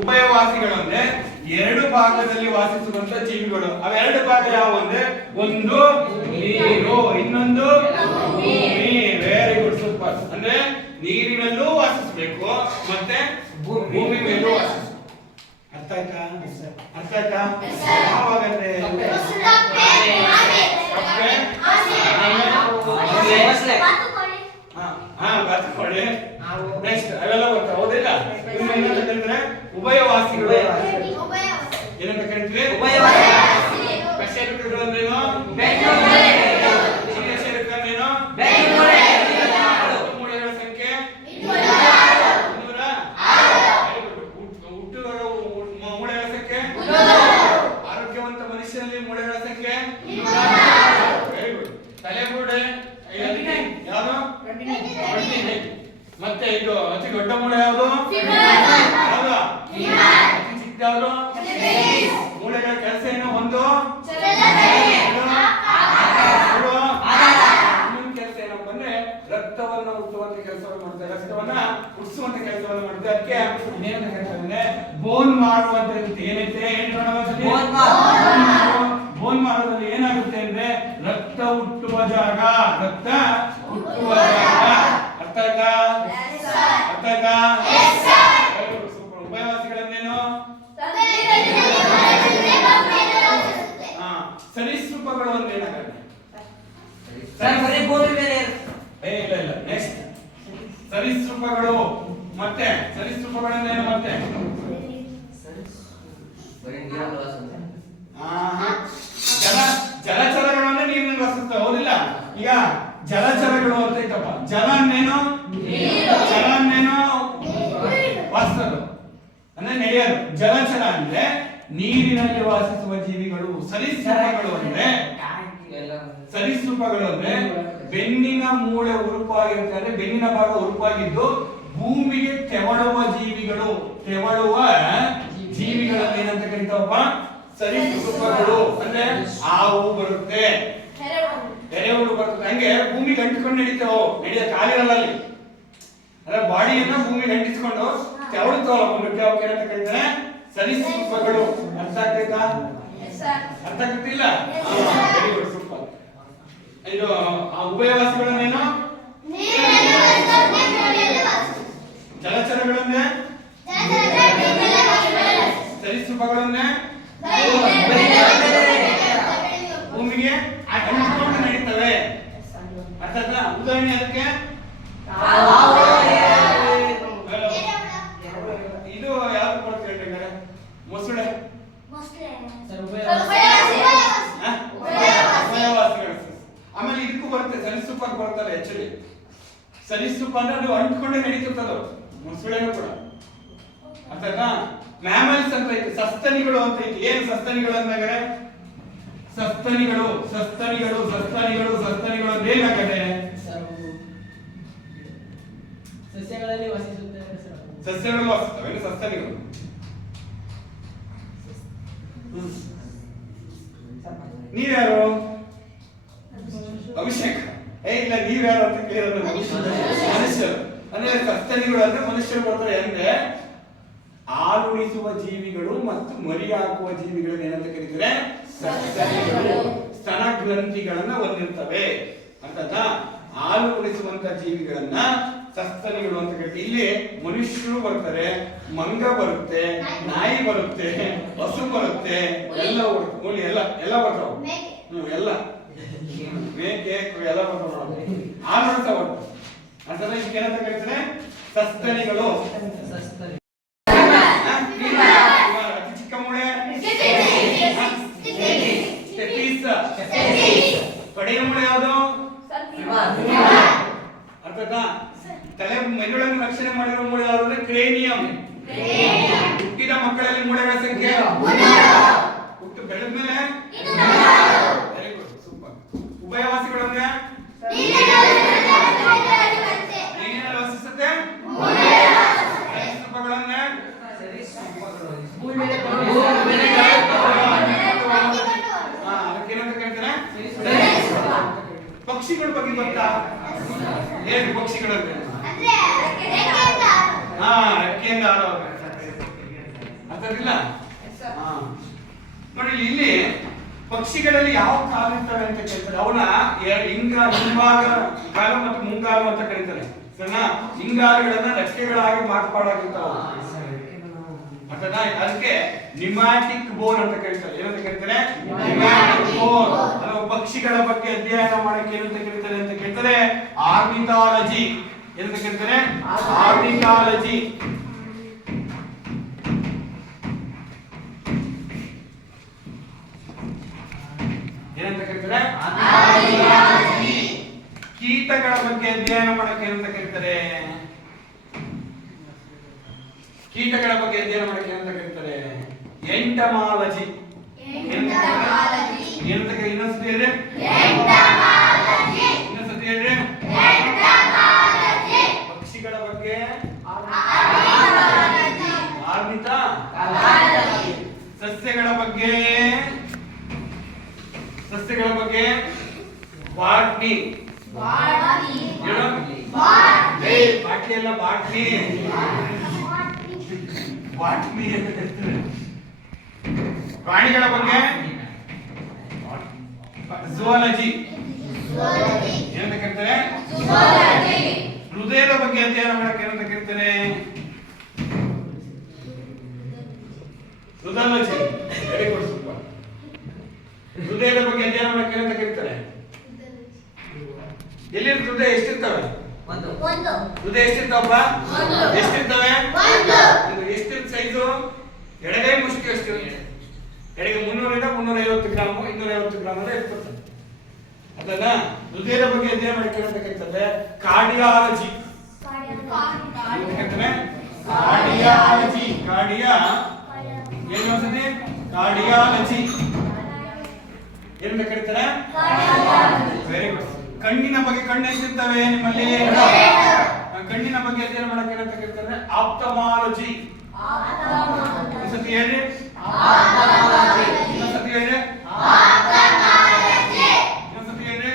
ಉಭಯವಾಸಿಗಳು ಅಂದ್ರೆ ಎರಡು ಭಾಗದಲ್ಲಿ ವಾಸಿಸುವಂತ ಜೀವಿಗಳು. ಅವೆರಡು ಭಾಗ ಯಾವ ಅಂದ್ರೆ ಒಂದು ನೀರು, ಇನ್ನೊಂದು ಭೂಮಿ. Very good, super. ಅಂದ್ರೆ ನೀರಿನಲ್ಲೂ ವಾಸಿಸಬೇಕು ಮತ್ತೆ ಭೂಮಿ ಮೇಲೂ ವಾಸಿಸಬೇಕು. ಅರ್ಥ ಆಯ್ತಾ? ಅರ್ಥ ಆಯ್ತಾ? ಯಾವಾಗಂದ್ರೆ ಬಾತುಕೋಳಿ, ನೆಕ್ಸ್ಟ್ ಅವೆಲ್ಲ ಬರ್ತಾವ, ಹೌದಿಲ್ಲ? ಏನಂತ ಕರೀತಾರೆ? ಉಭಯವಾಸಿಗಳು ಏನಂತ ಕರೀತೀವಿ? ಕಶೇರುಕಗಳು ಅಂದ್ರೇನು? ಕಶೇರುಕ ಅಂದ್ರೇನು? ಮೂಳೆಗಳ ಸಂಖ್ಯೆ 200. ಹುಟ್ಟುವಾಗ ಮೂಳೆಗಳ ಸಂಖ್ಯೆ. ಆರೋಗ್ಯವಂತ ಮನುಷ್ಯನಲ್ಲಿ ಮೂಳೆಗಳ ಸಂಖ್ಯೆ. Very good. ತಲೆಬುರುಡೆ ಯಾವುದು? ಮತ್ತೆ ಇದು ಅತಿ ದೊಡ್ಡ ಮೂಳೆ ಯಾವುದು? ಯಾವುದು? ಅತಿ ಚಿಕ್ಕ ಯಾವುದು? ಮೂಳೆಗಳ ಕೆಲಸ ಏನು? ಒಂದು ಇನ್ನೊಂದು ಕೆಲಸ ಏನಪ್ಪ ಅಂದ್ರೆ ರಕ್ತವನ್ನ ಹುಟ್ಟುವಂತ ಕೆಲಸವನ್ನು ಮಾಡ್ತಾರೆ, ರಕ್ತವನ್ನ ಹುಟ್ಟಿಸುವಂತ ಕೆಲಸವನ್ನು ಮಾಡ್ತಾರೆ. ಅದಕ್ಕೆ ಇನ್ನೇನು ಹೇಳ್ತಾರೆ? ಬೋನ್ ಮಾಡುವಂತ ಏನೈತೆ? ಬೋನ್ ಮಾಡೋದ್ರಲ್ಲಿ ಏನಾಗುತ್ತೆ ಅಂದ್ರೆ ರಕ್ತ ಹುಟ್ಟುವ ಜಾಗ, ರಕ್ತ ಹುಟ್ಟುವ ಜಾಗ. ಅರ್ಥ ಆಯ್ತಾ? ಅರ್ಥ ಆಯ್ತಾ? ಉಭಯವಾಸಿಗಳನ್ನೇನು? ಸರೀಸೃಪಗಳು ಅಂದ್ರೆ ಏನಾಗುತ್ತೆ? ಇಲ್ಲ ಇಲ್ಲ, ನೆಕ್ಸ್ಟ್ ಸರೀಸೃಪಗಳು. ಮತ್ತೆ ಸರೀಸೃಪಗಳನ್ನೇನು? ಮತ್ತೆ ಜಲಚರಗಳು ಅಂದ್ರೆ ನೀರಿನ ವಾಸಿಸ್ತವೆ, ಹೌದಿಲ್ಲ? ಈಗ ಜಲಚರಗಳು ಅಂತ ಐತಪ್ಪ. ಜಲ ಅನ್ನೇನು? ಜಲ ಅನ್ನೇನು? ವಾಸಿಸೋದು ಅಂದ್ರೆ ನಡೆಯೋದು. ಜಲಚರ ಅಂದ್ರೆ ನೀರಿನಲ್ಲಿ ವಾಸಿಸುವ ಜೀವಿಗಳು. ಸರೀಸೃಪಗಳು ಅಂದ್ರೆ ಬೆನ್ನಿನ ಮೂಳೆ ಉರುಪಾಗಿರುತ್ತೆ, ಅಂದ್ರೆ ಬೆನ್ನಿನ ಭಾಗ ಉರುಪಾಗಿದ್ದು ಭೂಮಿಗೆ ತೆವಳುವ ಜೀವಿಗಳು. ತೆವಳುವ ಜೀವಿಗಳನ್ನು ಏನಂತ ಕರೀತಾವಪ್ಪ? ಸರೀಸೃಪಗಳು. ಅಂದ್ರೆ ಹಾವು ಬರುತ್ತೆ, ಎರೆಹುಳು ಬರ್ತದೆ, ಹಂಗೆ ಭೂಮಿಗೆ ಅಂಟಿಕೊಂಡು ನಡೆಯ ಕಾಲಿರಲ್ಲ ಅಲ್ಲಿ. ಅಂದ್ರೆ ಬಾಡಿಯನ್ನ ಭೂಮಿಗೆ ಅಂಟಿಸ್ಕೊಂಡು ತೆವಳುತ್ತವಲ್ಲ ಮುಂದಕ್ಕೆ, ಅವಕ್ಕೆ ಏನಂತ ಕರೀತಾರೆ? ಸರೀಸೃಪಗಳು. ಅರ್ಥ ಆಗ್ತೈತಾ? ಅರ್ಥ ಆಗ್ತಿಲ್ಲ? Very good, super. ಇದು ಉಭಯವಾಸಿಗಳನ್ನೇನು? ಜಲಚರಗಳನ್ನೇ, ಸರೀಸೃಪಗಳನ್ನೇ ಭೂಮಿಗೆ ಅಂಟಿಕೊಂಡು ನಡೀತವೆ. ಅರ್ಥ ಆಯ್ತಾ? ಉದಾಹರಣೆ ಅದಕ್ಕೆ ಇದು ಯಾವ್ದು ಕೊಡ್ತೀರಿ? ಮೊಸಳೆ. ಆಮೇಲೆ ಇದಕ್ಕೂ ಬರುತ್ತೆ, ಸರೀಸೃಪಕ್ಕೆ ಬರ್ತದೆ. ಆಕ್ಚುಲಿ ಸರೀಸೃಪ ಅಂದ್ರೆ ಅದು ಅಂಟ್ಕೊಂಡೆ ನಡೀತಿರ್ತದ, ಮೊಸಳೆನೂ ಕೂಡ. ಅರ್ಥ ಆಯ್ತಾ? ಮ್ಯಾಮಲ್ಸ್ ಅಂತ ಐತಿ, ಸಸ್ತನಿಗಳು ಅಂತ ಐತಿ. ಏನ್ ಸಸ್ತನಿಗಳು ಅಂದಾಗ? ಸಸ್ತನಿಗಳು ಅಂದ್ರೆ ಏನಾಗತ್ತೆ? ಸಸ್ಯಗಳಲ್ಲಿ ವಾಸಿಸುತ್ತವೆ. ಸಸ್ಯಗಳು ವಾಸಿಸುತ್ತವೆ ಸಸ್ತನಿಗಳು. ನೀವ್ಯಾರು? ಅಭಿಷೇಕ. ಇಲ್ಲ, ನೀವ್ಯಾರು ಅಂತ ಕೇಳಿದ್ರೆ ಮನುಷ್ಯರು. ಅಂದ್ರೆ ಸಸ್ತನಿಗಳು ಅಂದ್ರೆ ಮನುಷ್ಯರು ಬರ್ತಾರೆ. ಅಂದ್ರೆ ಹಾಲುಣಿಸುವ ಜೀವಿಗಳು ಮತ್ತು ಮರಿ ಹಾಕುವ ಜೀವಿಗಳನ್ನ ಏನಂತ ಕರೀತಾರೆ? ಸಸ್ತನಿಗಳು. ಸ್ತನ ಗ್ರಂಥಿಗಳನ್ನ ಹೊಂದಿರ್ತವೆ. ಅರ್ಥಾತ್ ಹಾಲು ಉಣಿಸುವಂತ ಜೀವಿಗಳನ್ನ ಸಸ್ತನಿಗಳು ಅಂತ ಕರೀತೀವಿ. ಇಲ್ಲಿ ಮನುಷ್ಯರು ಬರ್ತಾರೆ, ಮಂಗ ಬರುತ್ತೆ, ನಾಯಿ ಬರುತ್ತೆ, ಹಸು ಬರುತ್ತೆ, ಎಲ್ಲ ಎಲ್ಲ ಬರ್ತಾವ. ಎಲ್ಲ ಮೇಕೆ ಎಲ್ಲ ಬರ್ತಾವ. ಹಾಲು ಉಣಿಸ್ತಾ ಬರ್ತವೆ. ಅರ್ಥಾತ್ ಇದಕ್ಕೆ ಏನಂತ ಕರೀತಾರೆ? ಸಸ್ತನಿಗಳು. ಅತಿ ಚಿಕ್ಕ ಮೂಳೆ ಕಡೆಯ ಮೂಳೆ ಯಾವುದು? ಅರ್ಥಾತ್ ತಲೆ ಮೆದುಳನ್ನು ರಕ್ಷಣೆ ಮಾಡಿರುವ ಮೂಳೆ ಯಾವುದು? ಕ್ರೇನಿಯಂ. ಹುಟ್ಟಿದ ಮಕ್ಕಳಲ್ಲಿ ಮೂಳೆಗಳ ಸಂಖ್ಯೆ ಹುಟ್ಟು ಬೆಳೆದ ಮೇಲೆ. Very good, super. ಉಭಯವಾಸಿಗಳು ಅಂದ್ರೆ ಏನೇನಲ್ಲಿ ವಾಸಿಸುತ್ತೆ? ಅದಕ್ಕೇನಂತ ಕರೀತಾರೆ? ಪಕ್ಷಿಗಳ ಬಗ್ಗೆ ಗೊತ್ತಾ? ಏನು ಪಕ್ಷಿಗಳು? ರೆಕ್ಕೆಯಿಂದ ಹಾರೋದು. ಅರ್ಥವಿಲ್ಲ? ನೋಡಿ ಇಲ್ಲಿ ಪಕ್ಷಿಗಳಲ್ಲಿ ಯಾವ ಕಾಲು ಇರ್ತವೆ ಅಂತ ಕೇಳ್ತಾರೆ. ಅವನ ಹಿಂಭಾಗ ಕಾಲ ಮತ್ತು ಮುಂಗಾಲು ಅಂತ ಕರೀತಾರೆ. ಸರಿನಾ? ಹಿಂಗಾಲುಗಳನ್ನ ರೆಕ್ಕೆಗಳಾಗಿ ಮಾರ್ಪಾಡಾಗಿರ್ತಾವ. ಅರ್ಥನಾ? ಅದಕ್ಕೆ ನಿಮ್ಯಾಟಿಕ್ ಬೋನ್ ಅಂತ ಕರೀತಾರೆ. ಏನಂತ ಕರೀತಾರೆ? ನಿಮ್ಯಾಟಿಕ್ ಬೋನ್. ಅಥವಾ ಪಕ್ಷಿಗಳ ಬಗ್ಗೆ ಅಧ್ಯಯನ ಮಾಡಕ್ಕೆ ಏನಂತ ಕರೀತಾರೆ ಅಂತ ಕೇಳ್ತಾರೆ? ಆರ್ನಿಥಾಲಜಿ. ಏನಂತ ಕರೀತಾರೆ? ಆರ್ನಿಥಾಲಜಿ. ಏನಂತ ಕರೀತಾರೆ? ಕೀಟಗಳ ಬಗ್ಗೆ ಅಧ್ಯಯನ ಮಾಡಕ್ಕೆ ಏನಂತ ಕರೀತಾರೆ? ಕೀಟಗಳ ಬಗ್ಗೆ ಅಧ್ಯಯನ ಮಾಡಕ್ಕೆ ಏನಂತ ಕರೀತಾರೆ? ಎಂಟಮಾಲಜಿ. ಏನಂತ ಇನ್ನೊಂದ್ಸತಿ ಹೇಳ್ರಿ. ಇನ್ನೊಂದ್ಸತಿ ಹೇಳ್ರಿ. ಪಕ್ಷಿಗಳ ಬಗ್ಗೆ ಆರ್ನಿತ. ಸಸ್ಯಗಳ ಬಗ್ಗೆ ಬಾಟ್ನಿ. ಬಾಟ್ಲಿ ಅಲ್ಲ, ಬಾಟ್ನಿ. ಬಾಟ್ನಿ ಅಂತ ಕರೀತಾರೆ. ಪ್ರಾಣಿಗಳ ಬಗ್ಗೆ ಝೂಯಾಲಜಿ. ಏನಂತ ಕರೀತಾರೆ? ಹೃದಯದ ಬಗ್ಗೆ ಅಧ್ಯಯನ ಮಾಡಕ್ಕೆ ಏನಂತ ಕರೀತಾರೆ? ಹೃದಯಾಲಜಿ. Very good, super. ಹೃದಯದ ಬಗ್ಗೆ ಅಧ್ಯಯನ ಮಾಡಕ್ಕೆ ಏನಂತ ಕರೀತಾರೆ? ಎಲ್ಲಿ ಹೃದಯ ಎಷ್ಟಿರ್ತವೆ? ಹೃದಯ ಎಷ್ಟಿರ್ತಾವಪ್ಪ? ಎಷ್ಟಿರ್ತವೆ? ಎಷ್ಟಿರ್ತ ಸೈಜು? ಎಡಗೈ ಮುಷ್ಟಿ ಅಷ್ಟು. ಎಡಗೈ 300 ರಿಂದ 350 ಗ್ರಾಮ್, 250 ಗ್ರಾಮ್ ಅಂದ್ರೆ ಇರ್ತದೆ. ಅದನ್ನ ಹೃದಯದ ಬಗ್ಗೆ ಅಧ್ಯಯನ ಮಾಡಕ್ಕೆ ಏನಂತ ಕರೀತಾರೆ? ಕಾರ್ಡಿಯಾಲಜಿ. ಕಾರ್ಡಿಯಾಲಜಿ. ಕಾರ್ಡಿಯಾಲಜಿ ಏನಂತ ಕರೀತಾರೆ? Very good. ಕಣ್ಣಿನ ಬಗ್ಗೆ, ಕಣ್ಣು ಎಷ್ಟಿರ್ತವೆ ನಿಮ್ಮಲ್ಲಿ? ಕಣ್ಣಿನ ಬಗ್ಗೆ ಅಧ್ಯಯನ ಮಾಡಕ್ಕೆ ಏನಂತ ಕರೀತಾರೆ? ಆಪ್ತಮಾಲಜಿ. ಇನ್ನೊಂದ್ಸತಿ ಹೇಳ್ರಿ. ಇನ್ನೊಂದ್ಸತಿ ಹೇಳ್ರಿ. ಇನ್ನೊಂದ್ಸತಿ ಹೇಳ್ರಿ.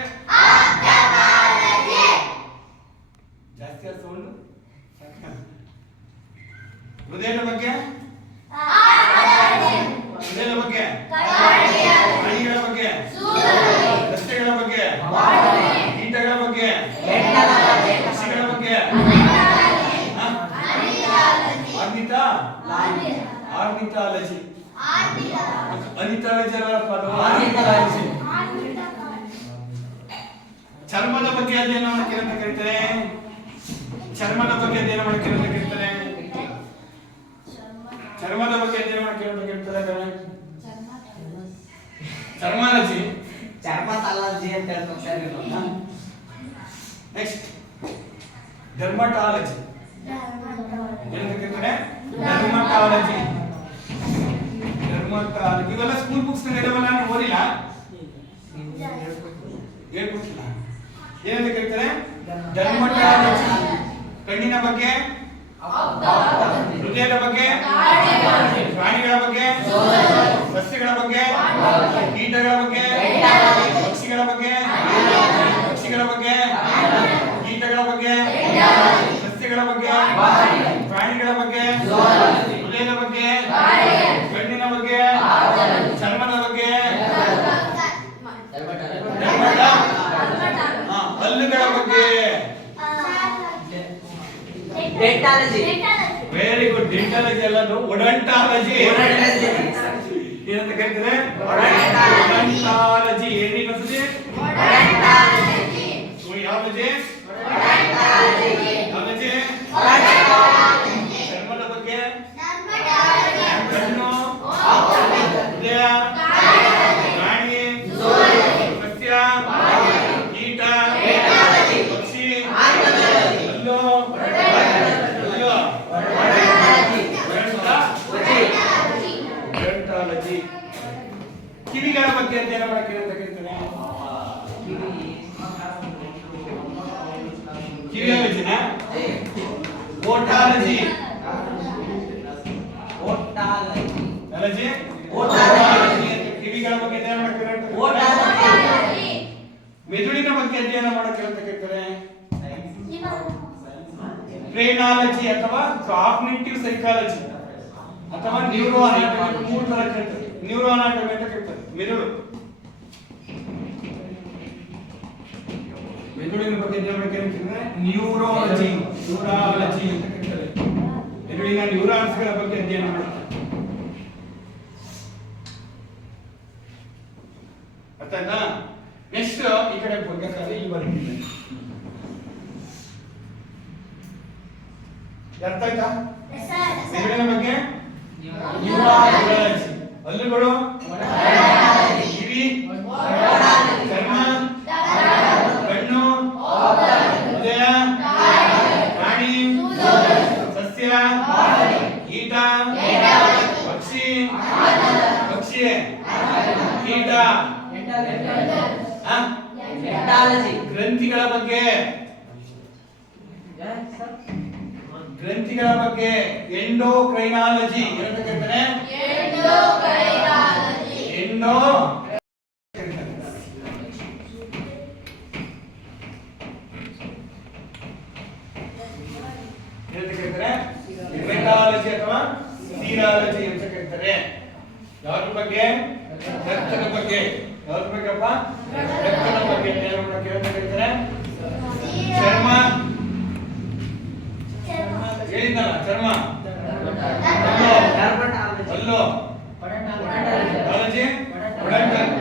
ಜಾಸ್ತಿ ಸೌಂಡ್. ಹೃದಯದ ಬಗ್ಗೆ, ಹೃದಯದ ಬಗ್ಗೆ, ಪ್ರಾಣಿಗಳ ಬಗ್ಗೆ, ಸಸ್ಯಗಳ ಬಗ್ಗೆ, ಕೀಟಗಳ ಬಗ್ಗೆ, ಪಕ್ಷಿಗಳ ಬಗ್ಗೆ, ಆರ್ನಿಥಾಲಜಿ. ಅನಿಥಾಲಜಿ ಅಲ್ಲಪ್ಪ, ಆರ್ನಿಥಾಲಜಿ. ಚರ್ಮದ ಬಗ್ಗೆ ಅಧ್ಯಯನ ಮಾಡಕ್ಕೆ ಏನಂತ ಕರೀತಾರೆ? ಚರ್ಮದ ಬಗ್ಗೆ ಅಧ್ಯಯನ ಮಾಡಕ್ಕೆ ಏನಂತ ಕರೀತಾರೆ? ಚರ್ಮದ ಬಗ್ಗೆ ಅಧ್ಯಯನ ಮಾಡಕ್ಕೆ ಏನಂತ ಕರೀತಾರೆ? ಚರ್ಮಾಲಜಿ. ಚರ್ಮತಾಲಜಿ ಅಂತ ಹೇಳ್ತಾರೆ. Next dermatology. ಏನಂತ ಕರೀತಾರೆ? ಡರ್ಮಟಾಲಜಿ. ಡರ್ಮಟಾಲಜಿ ಇವೆಲ್ಲ ಸ್ಕೂಲ್ ಬುಕ್ಸ್ ನಲ್ಲಿ ನಾನು ಓದಿಲ್ಲ, ಹೇಳ್ಕೊಟ್ಟಿಲ್ಲ. ಏನಂತ ಕರೀತಾರೆ? ಡರ್ಮಟಾಲಜಿ. ಕಣ್ಣಿನ ಬಗ್ಗೆ, ಹೃದಯದ ಬಗ್ಗೆ, ಪ್ರಾಣಿಗಳ ಬಗ್ಗೆ, ಸಸ್ಯಗಳ ಬಗ್ಗೆ, ಕೀಟಗಳ ಬಗ್ಗೆ, ಪಕ್ಷಿಗಳ ಬಗ್ಗೆ, ಕೀಟಗಳ ಬಗ್ಗೆ, ಸಸ್ಯಗಳ ಬಗ್ಗೆ, ಪ್ರಾಣಿಗಳ ಬಗ್ಗೆ, ಹೃದಯದ ಬಗ್ಗೆ, ಕಣ್ಣಿನ ಬಗ್ಗೆ, ಚರ್ಮದ ಬಗ್ಗೆ, ಹಲ್ಲುಗಳ ಬಗ್ಗೆ. Very good. ಡೆಂಟಾಲಜಿ ಅಲ್ಲ, ಒಡಂಟಾಲಜಿ. ಏನಂತ ಕರೀತಾರೆ? ಒಡಂಟಾಲಜಿ. ಏನಿ ಅನ್ನಿಸ್ತದೆ? ಯಾವಲಜಿ? ಚರ್ಮದ ಬಗ್ಗೆ, ಕಣ್ಣು, ಹೃದಯ, ಪ್ರಾಣಿ, ಸಸ್ಯ, ಕೀಟ, ಪಕ್ಷಿ, ಹಲ್ಲು, ಒಡಂಟಾಲಜಿ. ಕಿವಿಗಳ ಬಗ್ಗೆ ಅಧ್ಯಯನ ಮಾಡಕ್ಕೆ ಏನಂತ ಕರೀತಾರೆ? ಕಿವಿಯಾಲಜಿನ? ಓಟಾಲಜಿ. ಕಿವಿಗಳ ಬಗ್ಗೆ ಅಧ್ಯಯನ ಮಾಡಕ್ಕೆ. ಮೆದುಳಿನ ಬಗ್ಗೆ ಅಧ್ಯಯನ ಮಾಡಕ್ಕೆ ಅಂತ ಕರೀತಾರೆ? ಬ್ರೈನಾಲಜಿ ಅಥವಾ ಕಾಗ್ನಿಟಿವ್ ಸೈಕಾಲಜಿ. ಅಥವಾ ನ್ಯೂರೋ ಅನಾಟಮಿ ಮೂರು ತರ ಕೇಳ್ತಾರೆ. ನ್ಯೂರೋ ಅನಾಟಮಿ ಅಂತ ಕೇಳ್ತಾರೆ, ಮೆದುಳು. ಮೆದುಳಿನ ಬಗ್ಗೆ ಕೇಳ್ತಿದ್ರೆ ನ್ಯೂರಾಲಜಿ ಅಂತ ಕೇಳ್ತಾರೆ. ಮೆದುಳಿನ ನ್ಯೂರಾನ್ಸ್ಗಳ ಬಗ್ಗೆ ಅಧ್ಯಯನ ಮಾಡ್ತಾರೆ. ಅರ್ಥ ಆಯ್ತಾ? ನೆಕ್ಸ್ಟ್ ಈ ಕಡೆ ಬರ್ಬೇಕಾದ್ರೆ ಇಲ್ಲಿ ಬರ್ತೀನಿ. ಅರ್ಥ ಆಯ್ತಾ? ಮೆದುಳಿನ ಬಗ್ಗೆ ನ್ಯೂರಾಲಜಿ. ಹಲ್ಲುಗಳು, ಕಿವಿ, ಚರ್ಮ, ಕಣ್ಣು, ಹೃದಯ, ಪ್ರಾಣಿ, ಸಸ್ಯ, ಕೀಟ, ಪಕ್ಷಿ, ಕೀಟ, ಗ್ರಂಥಿಗಳ ಬಗ್ಗೆ ಎಂಡೋಕ್ರೈನಾಲಜಿ ಏನಂತ ಕರೀತಾರೆ? ಎಂಡೋ ಮೆಟಾಲಜಿ ಅಥವಾ ಸೀರಾಲಜಿ ಅಂತ ಕರೀತಾರೆ. ಯಾವ್ದ್ರ ಬಗ್ಗೆ? ರಕ್ತದ ಬಗ್ಗೆ. ಯಾವ್ದ್ರ ಬಗ್ಗೆಪ್ಪ? ರಕ್ತದ ಬಗ್ಗೆ ಕರೀತಾರೆ. ಚರ್ಮ ಹೇಳಿದ್ದಲ್ಲ, ಚರ್ಮ, ಹಲ್ಲು,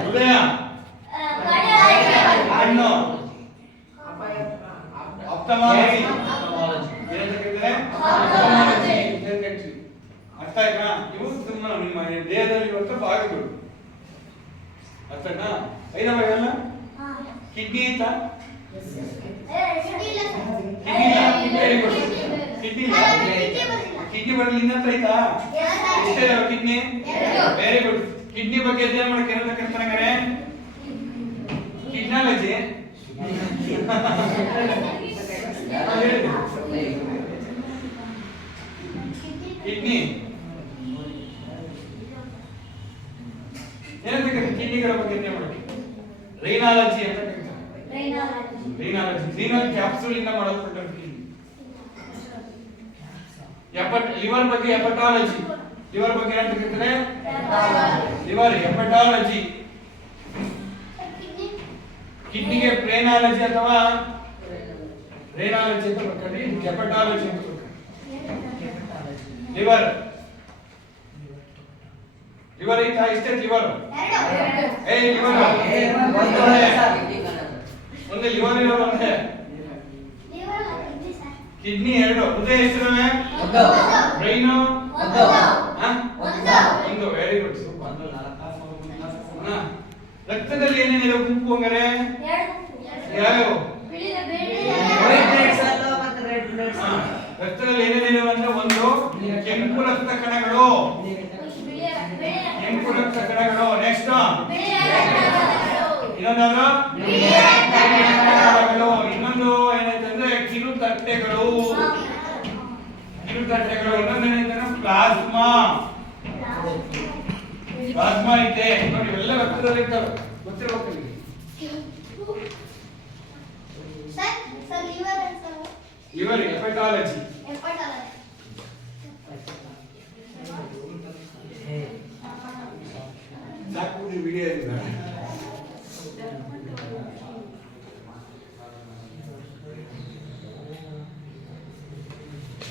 ಹೃದಯ, ಕಣ್ಣು, ಆಪ್ಥಮಾಲಜಿ ಏನಂತ ಕರೀತಾರೆ? ಅರ್ಥ ಆಯ್ತಾ? ಇವು ನಿಮ್ಮ ದೇಹದಲ್ಲಿ ಇರುವಂತ ಭಾಗಗಳು. ಅರ್ಥ ಆಯ್ತಾ? ಐದವ ಇವೆಲ್ಲ ಕಿಡ್ನಿ ಅಂತ ಕಿಡ್ನಿ ಬರಲಿ ಇನ್ನಂತ ಆಯ್ತಾ? ಎಷ್ಟೇ ಕಿಡ್ನಿ? Very good. ಕಿಡ್ನಿ ಬಗ್ಗೆ ಅಧ್ಯಯನ ಮಾಡಕ್ಕೆ ಏನಂತ ಕರೀತಾರೆ? ಕಿಡ್ನಾಲಜಿ. ಕಿಡ್ನಿ ಏನಂತ ಕರೀತಾರೆ? ಕಿಡ್ನಿಗಳ ಬಗ್ಗೆ ಅಧ್ಯಯನ ಮಾಡಕ್ಕೆ ರೈನಾಲಜಿ ಅಂತ ಕರೀತಾರೆ. ರೀನಲ್ ಕ್ಯಾಪ್ಸೂಲ್ ಇಂದ ಮಾಡಲ್ಪಟ್ಟ ಕಿಡ್ನಿ. ಲಿವರ್ ಬಗ್ಗೆ ಹೆಪಟಾಲಜಿ. ಲಿವರ್ ಬಗ್ಗೆ ಏನಂತ ಕರೀತಾರೆ? ಲಿವರ್ ಹೆಪಟಾಲಜಿ. ಕಿಡ್ನಿಗೆ ಪ್ರೇನಾಲಜಿ ಅಥವಾ ರೇನಾಲಜಿ ಅಂತ ಬರ್ಕೊಳ್ಳಿ, ಹೆಪಟಾಲಜಿ ಅಂತ ಬರ್ಕೊಳ್ಳಿ. ಲಿವರ್ ಐತಾ? ಇಷ್ಟೇ ಲಿವರ್. ಲಿವರ್ ಒಂದೇ ಲಿವರ್ ಇರೋದು ಒಂದೇ. ಕಿಡ್ನಿ ಎರಡು. ಹೃದಯ ಎಷ್ಟಿದಾವೆ? ಬ್ರೈನ್ ಒಂದು. Very good. ರಕ್ತದಲ್ಲಿ ಏನೇನಿದೆ ಗುಂಪು ಹಂಗಾರೆ? ಯಾವ್ಯಾವ? ರಕ್ತದಲ್ಲಿ ಏನೇನಿದೆ ಅಂದ್ರೆ ಒಂದು ಕೆಂಪು ರಕ್ತ ಕಣಗಳು. ನೆಕ್ಸ್ಟ್ ಇನ್ನೊಂದು ಏನೈತೆ ಅಂದ್ರೆ ಕಿರುತಟ್ಟೆಗಳು. ಇನ್ನೊಂದು ಏನೈತೆ ಪ್ಲಾಸ್ಮಾ ಐತೆ ನೋಡಿ. ಇವೆಲ್ಲ ರಕ್ತದಲ್ಲಿ ಇರ್ತವೆ, ಗೊತ್ತಿರ್ಬೇಕು ನಿಮಗೆ. ಲಿವರ್ ಹೆಪಟಾಲಜಿ. ಸಾಕು ವಿಡಿಯೋ ಇಲ್ಲ.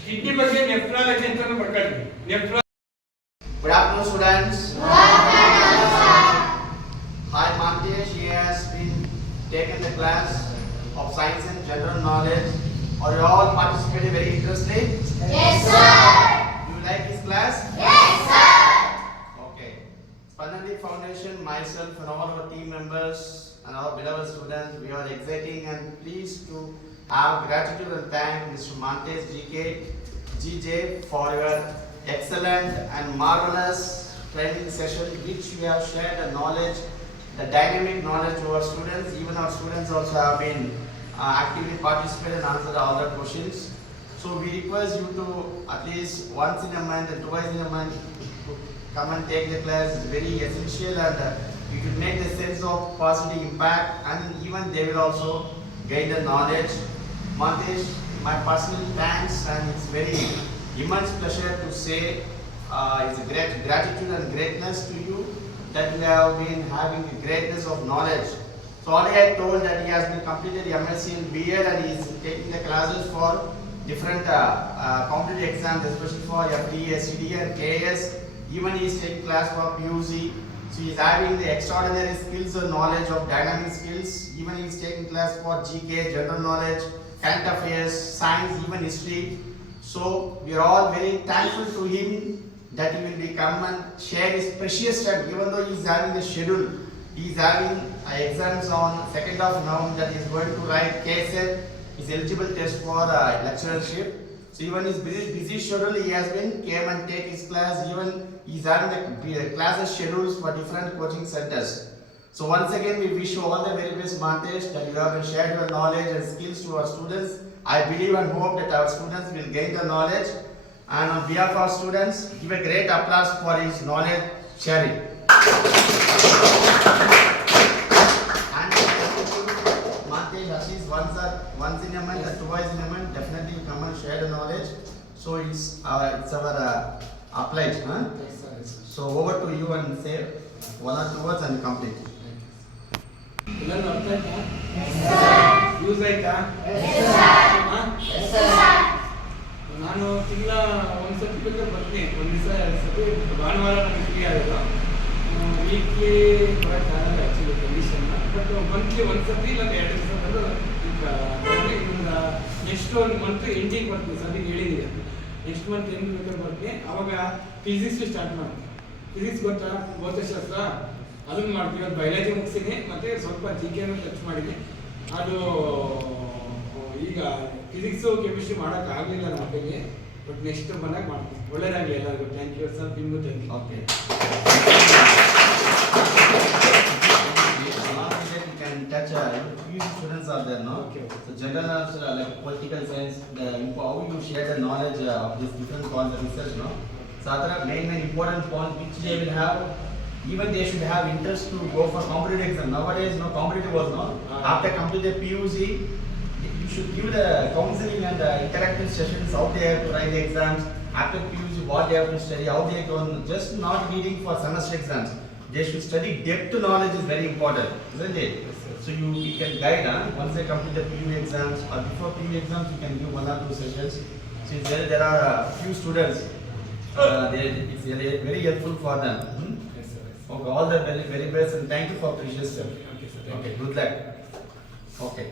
ಕಿಡ್ನಿ ಬಗ್ಗೆ ನೆಫ್ರಾಲಜಿ ಅಂತ ಬರ್ಕೊಳ್ಳಿ. Good afternoon, students. Hi, Mantesh. He has been taken the class of Science and General Knowledge. Are you all participating very interestingly? Yes, sir. Do you like his class? Yes, sir. Okay. Spanandi Foundation, myself and all our team members and our beloved students, we are exciting and pleased to have gratitude and thank Mr. Mantesh GJ for your excellent and marvelous training session which we have shared the knowledge, the dynamic knowledge to our students. Even our students also have been actively participated and answered all the questions. So we request you to at least once in a month and twice in a month to come and take the class. It's very essential and you can make the sense of positive impact and even they will also gain the knowledge. Mantesh, my personal thanks and it's very immense pleasure to say It's a great gratitude and greatness to you that you have been having the greatness of knowledge. So already I told that he has been completed MSc in BEd and he is taking the classes for different competitive exams, especially for FD, SCD and KS. Even he is taking class for PUC. So he is having the extraordinary skills and knowledge of dynamic skills. Even he is taking class for GK, general knowledge, current affairs, science, even history. So we are all very thankful to him that he will come and share his precious time, even though he is having the schedule. He is having exams on 2nd of November that he is going to write KSET, his eligible test for lecturership. So even his busy schedule, he has been came and take his class. Even he is having the classes schedules for different coaching centers. So once again, we wish you all the very best, Mantesh, that you have shared your knowledge and skills to our students. I believe and hope that our students will gain the knowledge. And on behalf of our students, give a great applause for his knowledge sharing. And Mantesh, Ashish, once in a month and twice in a month, definitely come and share the knowledge. So it's our applied. Huh? Yes, sir. Yes, sir. So over to you and say one or two words and complete. ಎಲ್ಲರೂ ಅರ್ಥ ಆಯ್ತಾ? Use ಆಯ್ತಾ? ಹಾ? ನಾನು ತಿಂಗಳ ಒಂದು ಸತಿ ಬೇಕಾದ್ರೆ ಬರ್ತೀನಿ, ಒಂದು ದಿವಸ ಎರಡು ಸತಿ. ಭಾನುವಾರ ನನಗೆ ಫ್ರೀ ಆಗೋದು, ವೀಕ್ಲಿ ಬರೋಕ್ಕಾಗಲ್ಲ ಆ್ಯಕ್ಚುಲಿ ಕಂಡೀಷನ್. ಬಟ್ ಮಂತ್ಲಿ ಒಂದು ಸತಿ ಇಲ್ಲ ಎರಡು ದಿವಸ ಬಂದು ಇನ್ನೊಂದು ನೆಕ್ಸ್ಟ್ ಒಂದು ಮಂತ್ ಎಂಡಿಗೆ ಬರ್ತೀನಿ. ಸದ್ಯಕ್ಕೆ ಹೇಳಿದ್ದೀವಿ, ನೆಕ್ಸ್ಟ್ ಮಂತ್ ಎಂಡ್ ಬೇಕಾದ್ರೆ ಬರ್ತೀನಿ. ಅವಾಗ ಫಿಸಿಕ್ಸ್ ಸ್ಟಾರ್ಟ್ ಮಾಡ್ತೀನಿ. ಫಿಸಿಕ್ಸ್ ಗೊತ್ತಾ? ಭೌತಶಾಸ್ತ್ರ ಅದನ್ನು ಮಾಡ್ತೀವಿ. ಅದು ಬಯಾಲಜಿ ಮುಗಿಸಿನಿ, ಮತ್ತು ಸ್ವಲ್ಪ GK ಟಚ್ ಮಾಡಿದ್ದೀನಿ. ಅದು ಈಗ ಫಿಸಿಕ್ಸು ಕೆಮಿಸ್ಟ್ರಿ ಮಾಡೋಕ್ಕಾಗಲಿಲ್ಲ ನಮ್ಮ ಕೈಗೆ, ಬಟ್ ನೆಕ್ಸ್ಟ್ ಬಂದಾಗ ಮಾಡ್ತೀನಿ. ಒಳ್ಳೇದಾಗಲಿ ಎಲ್ಲರಿಗೂ. ಥ್ಯಾಂಕ್ ಯು ಸರ್, ನಿಮಗೂ thank you. Okay. You can touch few students are there, no? Okay. So general knowledge, like political science, how you share the knowledge of these different points of research, no? So other main important points which they will have. Even they should have interest to go for competitive exam. Nowadays, no competitive was no. After completing PUC, you should give the counseling and the interactive sessions. How they have to write the exams. After PUC, what they have to study. How they don't just not reading for semester exams. They should study depth knowledge is very important, isn't it? Yes, sir. So you can guide. Once they complete the PU exams or before PU exams, you can give one or two sessions. Since there are few students, it's very helpful for them. Yes, sir. Okay, all the very, very best and thank you for precious. Okay, sir. Thank you. Okay, good luck. Okay.